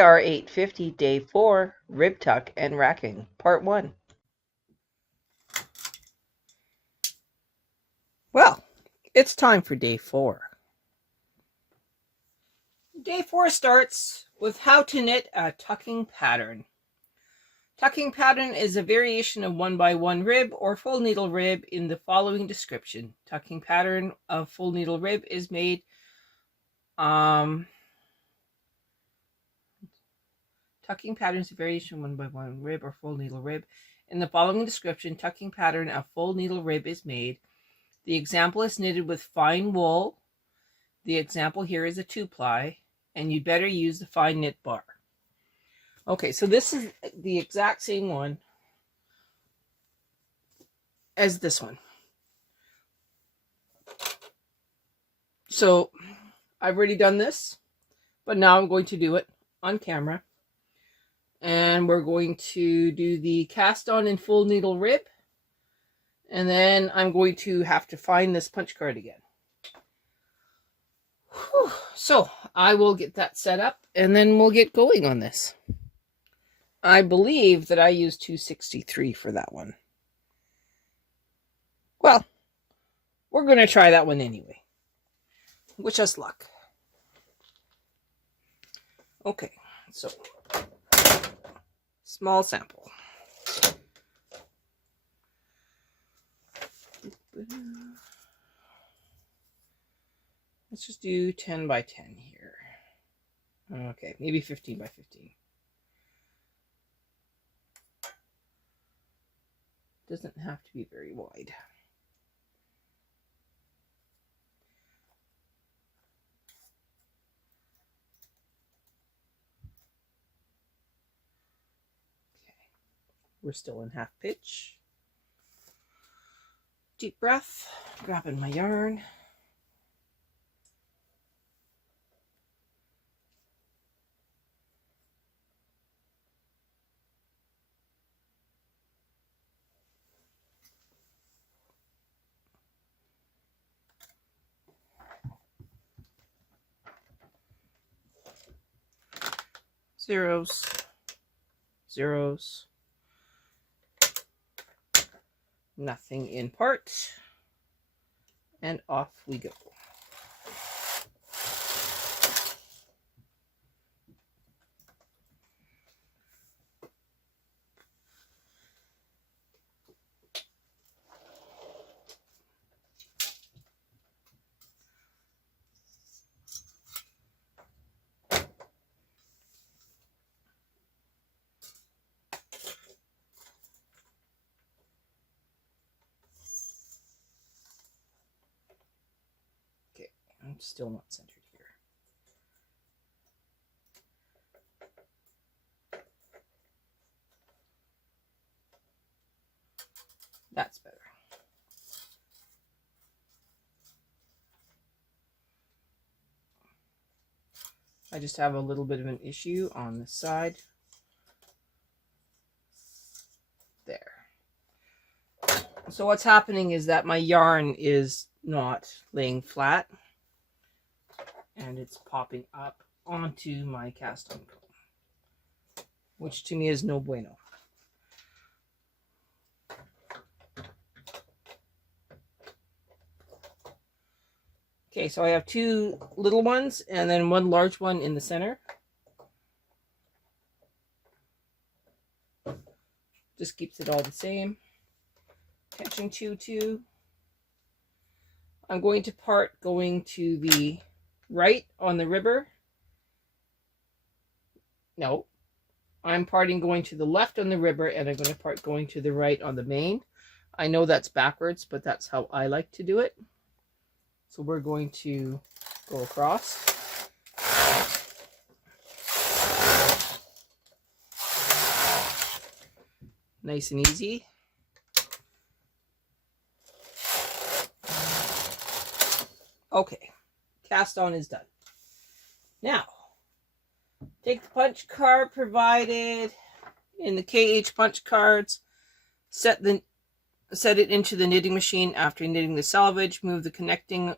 KR 850, Day 4, Rib Tuck and Racking, Part 1. Well, it's time for Day 4. Day 4 starts with how to knit a tucking pattern. Tucking pattern is a variation of 1x1 rib or full needle rib in the following description. Tucking pattern of full needle rib is made tucking pattern is a variation of 1x1 rib or full needle rib. In the following description, tucking pattern of full needle rib is made. The example is knitted with fine wool. The example here is a 2-ply, and you'd better use the fine knit bar. Okay, so this is the exact same one as this one. So I've already done this, but now I'm going to do it on camera. And we're going to do the cast on in full needle rib. And then I'm going to have to find this punch card again. Whew. So I will get that set up and then we'll get going on this. I believe that I used 263 for that one. Well, we're going to try that one anyway. Wish us luck. Okay, so small sample. Let's just do 10 by 10 here. Okay, maybe 15 by 15. Doesn't have to be very wide. Okay, we're still in half pitch. Deep breath, grabbing my yarn. Zeros, zeros, nothing in part, and off we go. I'm still not centered here. That's better. I just have a little bit of an issue on this side. There. So what's happening is that my yarn is not laying flat. And it's popping up onto my cast on comb, which to me is no bueno. Okay, so I have 2 little ones and then 1 large one in the center. Just keeps it all the same. Tension 2-2. I'm going to part going to the right on the ribber. No, I'm parting going to the left on the ribber, and I'm going to part going to the right on the main. I know that's backwards, but that's how I like to do it. So we're going to go across. Nice and easy. Okay. Cast on is done. Now, take the punch card provided in the KH punch cards, set it into the knitting machine. After knitting the selvage, move the connecting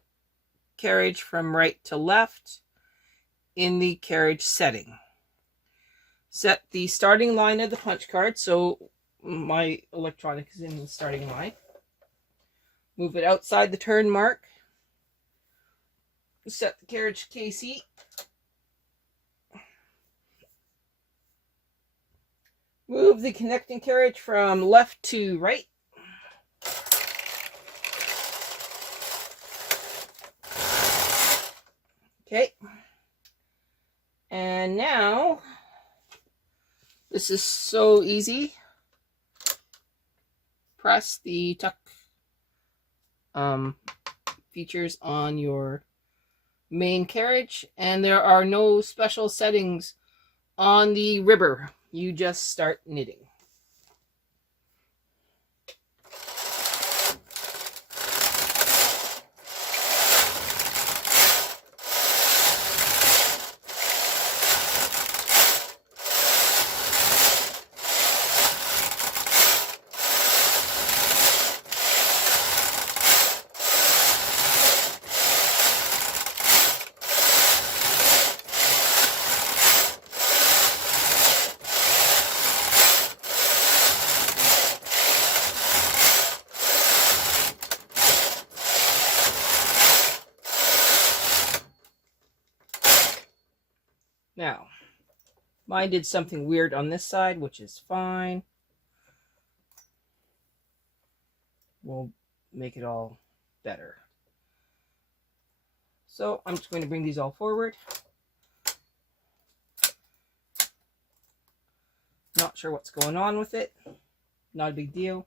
carriage from right to left in the carriage setting. Set the starting line of the punch card, so my electronic is in the starting line. Move it outside the turn mark. Set the carriage KC. Move the connecting carriage from left to right. Okay. And now, this is so easy. Press the tuck features on your main carriage, and there are no special settings on the ribber. You just start knitting. Now, mine did something weird on this side, which is fine. We'll make it all better. So I'm just going to bring these all forward. Not sure what's going on with it. Not a big deal.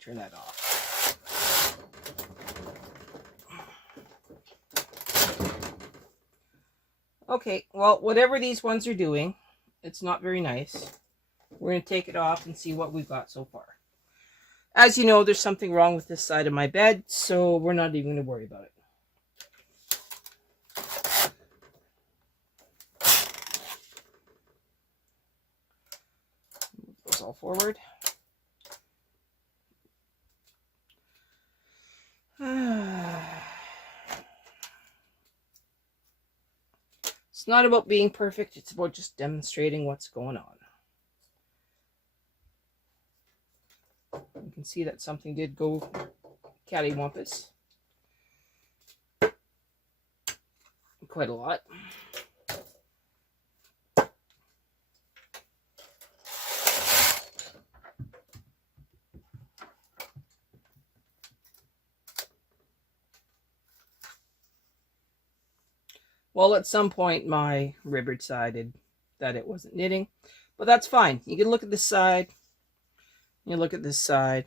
Turn that off. Okay, well, whatever these ones are doing, it's not very nice. We're going to take it off and see what we've got so far. As you know, there's something wrong with this side of my bed, so we're not even going to worry about it. Move those all forward. It's not about being perfect, it's about just demonstrating what's going on. You can see that something did go cattywampus. Quite a lot. Well, at some point, my ribber decided that it wasn't knitting, but that's fine. You can look at this side, you look at this side.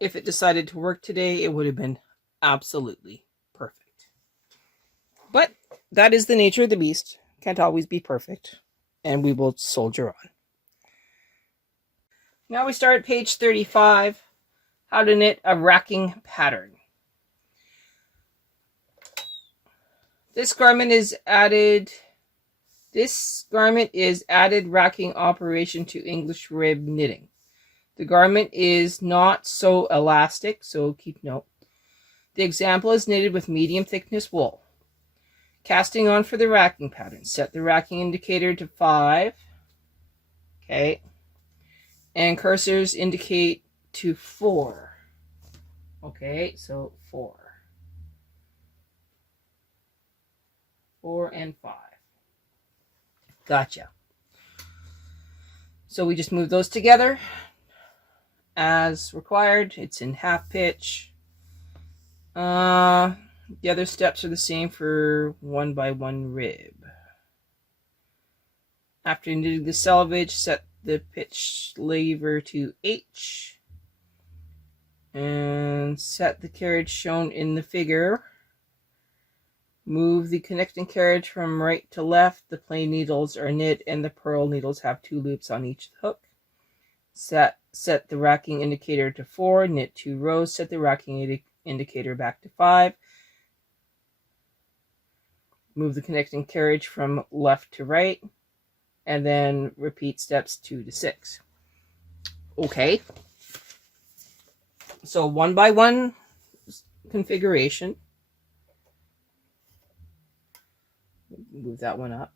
If it decided to work today, it would have been absolutely perfect. But that is the nature of the beast. Can't always be perfect, and we will soldier on. Now we start at page 35, how to knit a racking pattern. This garment is added racking operation to English rib knitting. The garment is not so elastic, so keep note. The example is knitted with medium thickness wool. Casting on for the racking pattern. Set the racking indicator to 5. Okay. And cursors indicate to 4. Okay, so 4. 4 and 5. Gotcha. So we just move those together as required. It's in half pitch. The other steps are the same for 1 by 1 rib. After knitting the selvage, set the pitch lever to H and set the carriage shown in the figure. Move the connecting carriage from right to left. The plain needles are knit and the purl needles have 2 loops on each hook. Set the racking indicator to 4, knit 2 rows, set the racking indicator back to 5. Move the connecting carriage from left to right, and then repeat steps 2 to 6. Okay. So 1x1 configuration. Move that one up.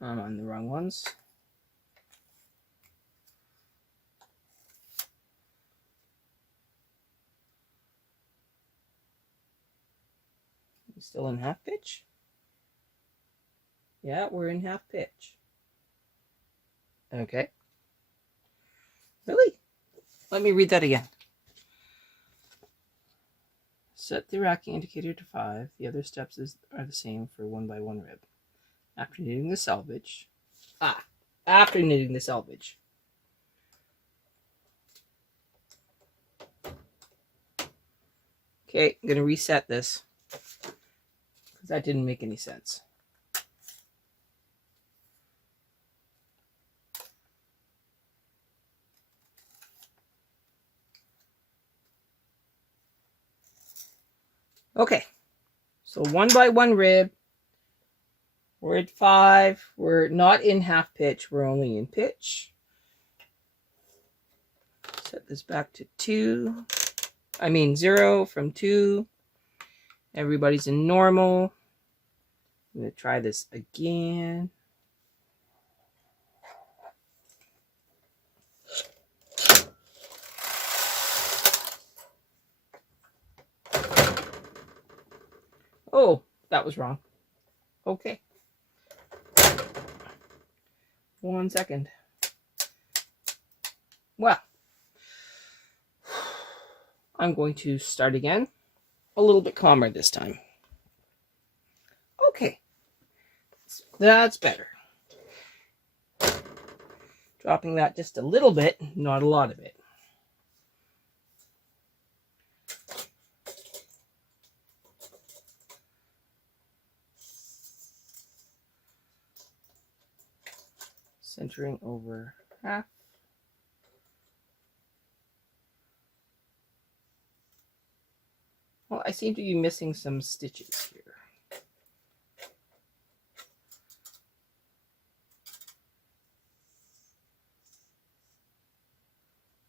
I'm on the wrong ones. Still in half pitch? Yeah, we're in half pitch. Okay. Really? Let me read that again. Set the racking indicator to 5. The other steps are the same for 1x1 rib. After knitting the selvage. After knitting the selvage. Okay, I'm going to reset this because that didn't make any sense. Okay, so 1x1 rib. We're at 5. We're not in half pitch. We're only in pitch. Set this back to 0 from 2. Everybody's in normal. I'm going to try this again. Oh, that was wrong. Okay. 1 second. Well, I'm going to start again. A little bit calmer this time. Okay. That's better. Dropping that just a little bit, not a lot of it. Centering over half. Well, I seem to be missing some stitches here.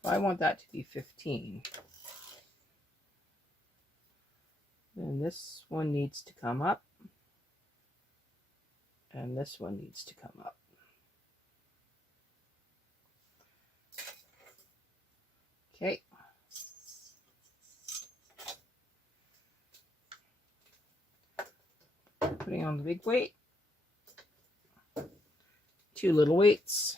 I want that to be 15. And this one needs to come up. And this one needs to come up. Okay. Putting on the big weight. 2 little weights.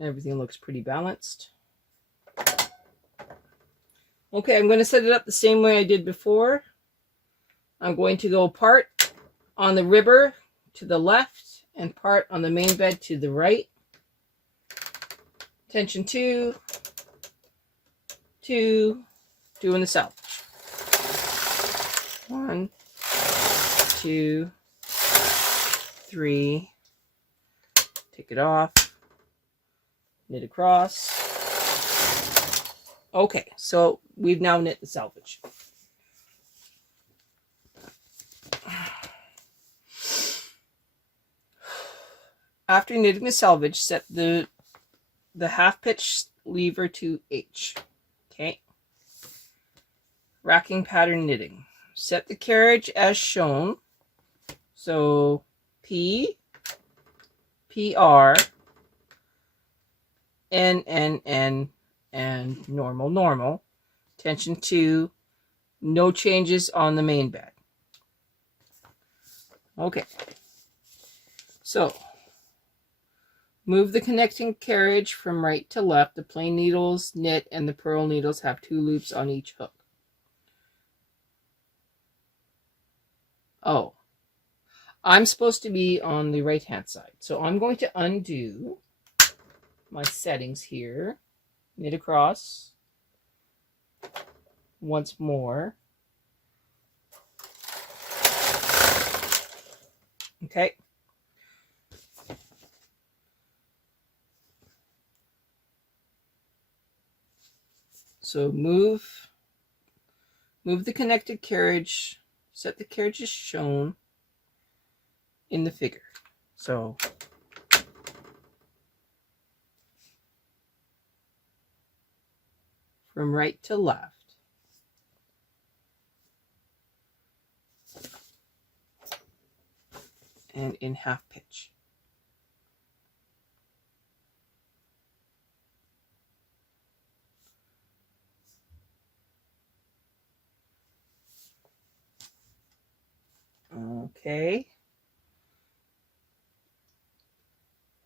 Everything looks pretty balanced. Okay, I'm going to set it up the same way I did before. I'm going to go part on the ribber to the left and part on the main bed to the right. Tension 2, 2, doing the selvage. 1, 2, 3, take it off, knit across. Okay, so we've now knit the selvage. After knitting the selvage, set the half pitch lever to H. Okay. Racking pattern knitting. Set the carriage as shown. So P, PR, N, and normal. Tension 2. No changes on the main bed. Okay. So move the connecting carriage from right to left. The plain needles knit and the purl needles have 2 loops on each hook. Oh, I'm supposed to be on the right hand side. So I'm going to undo my settings here. Knit across once more. Okay. So move Move the connected carriage, set the carriage as shown in the figure. So from right to left. And in half pitch. Okay.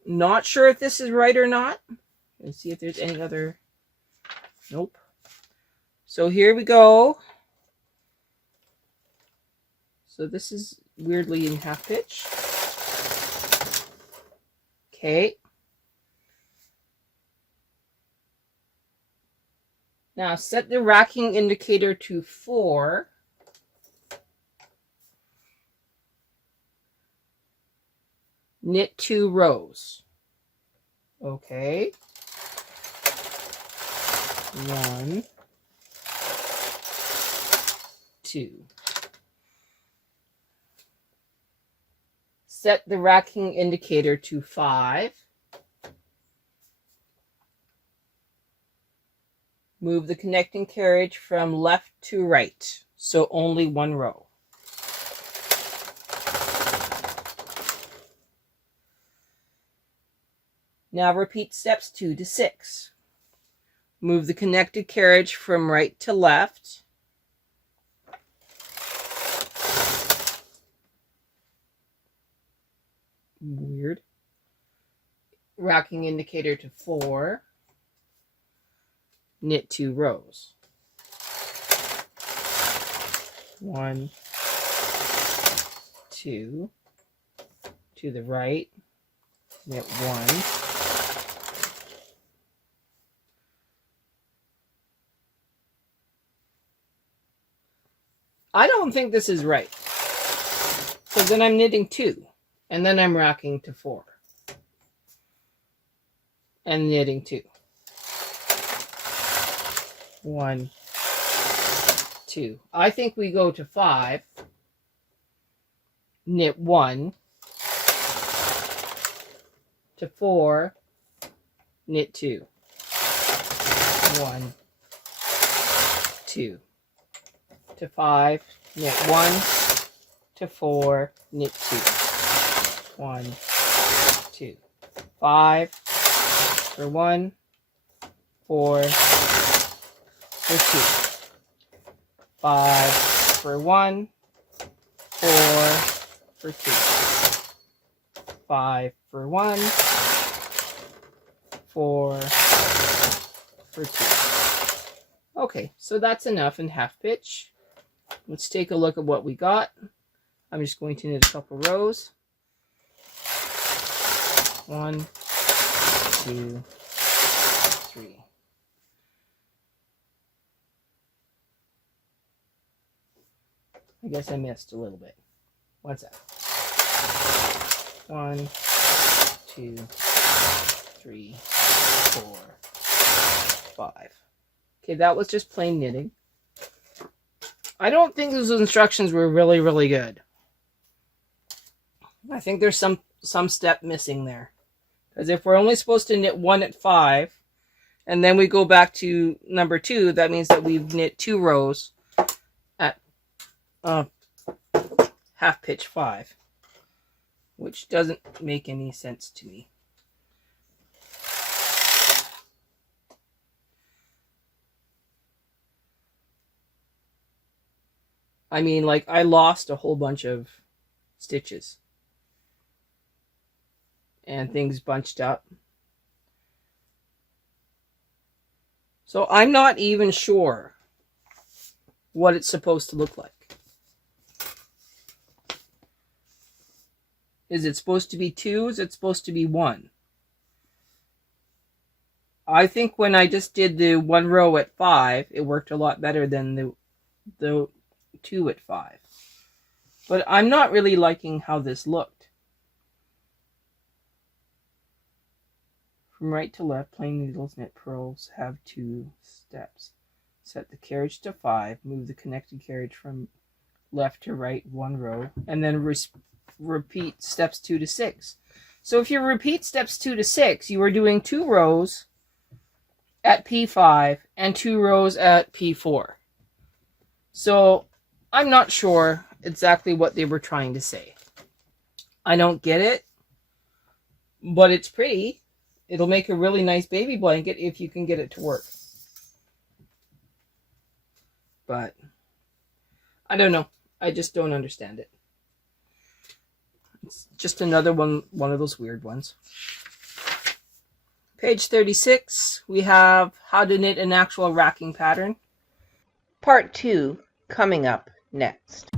Not sure if this is right or not. Let's see if there's any other. Nope. So here we go. So this is weirdly in half pitch. Okay. Now set the racking indicator to 4. Knit 2 rows. Okay. 1, 2. Set the racking indicator to 5. Move the connecting carriage from left to right, so only 1 row. Now repeat steps 2 to 6. Move the connected carriage from right to left. Weird. Racking indicator to 4. Knit 2 rows. 1, 2, to the right, knit 1, I don't think this is right, so then I'm knitting 2, and then I'm racking to 4, and knitting 2. 1, 2. I think we go to 5, knit 1, to 4, knit 2. 1, 2. To 5, knit 1, to 4, knit 2. 1, 2. 5 for 1, 4 for 2. 5 for 1, 4 for 2. 5 for 1, 4 for 2. Okay, so that's enough in half pitch. Let's take a look at what we got. I'm just going to knit a couple rows. 1, 2, 3. I guess I missed a little bit. What's that? 1, 2, 3, 4, 5. Okay, that was just plain knitting. I don't think those instructions were really, really good. I think there's some step missing there. Because if we're only supposed to knit 1 at 5, and then we go back to number 2, that means that we've knit 2 rows at half pitch 5, which doesn't make any sense to me. I mean, like, I lost a whole bunch of stitches. And things bunched up. So I'm not even sure what it's supposed to look like. Is it supposed to be 2? Is it supposed to be 1? I think when I just did the 1 row at 5, it worked a lot better than the 2 at 5. But I'm not really liking how this looked. From right to left, plain needles, knit purls have 2 steps. Set the carriage to 5. Move the connected carriage from left to right 1 row. And then repeat steps 2 to 6. So if you repeat steps 2 to 6, you are doing 2 rows at P5 and 2 rows at P4. So I'm not sure exactly what they were trying to say. I don't get it, but it's pretty. It'll make a really nice baby blanket if you can get it to work. But I don't know. I just don't understand it. It's just another one of those weird ones. Page 36, we have how to knit an actual racking pattern. Part 2 coming up next.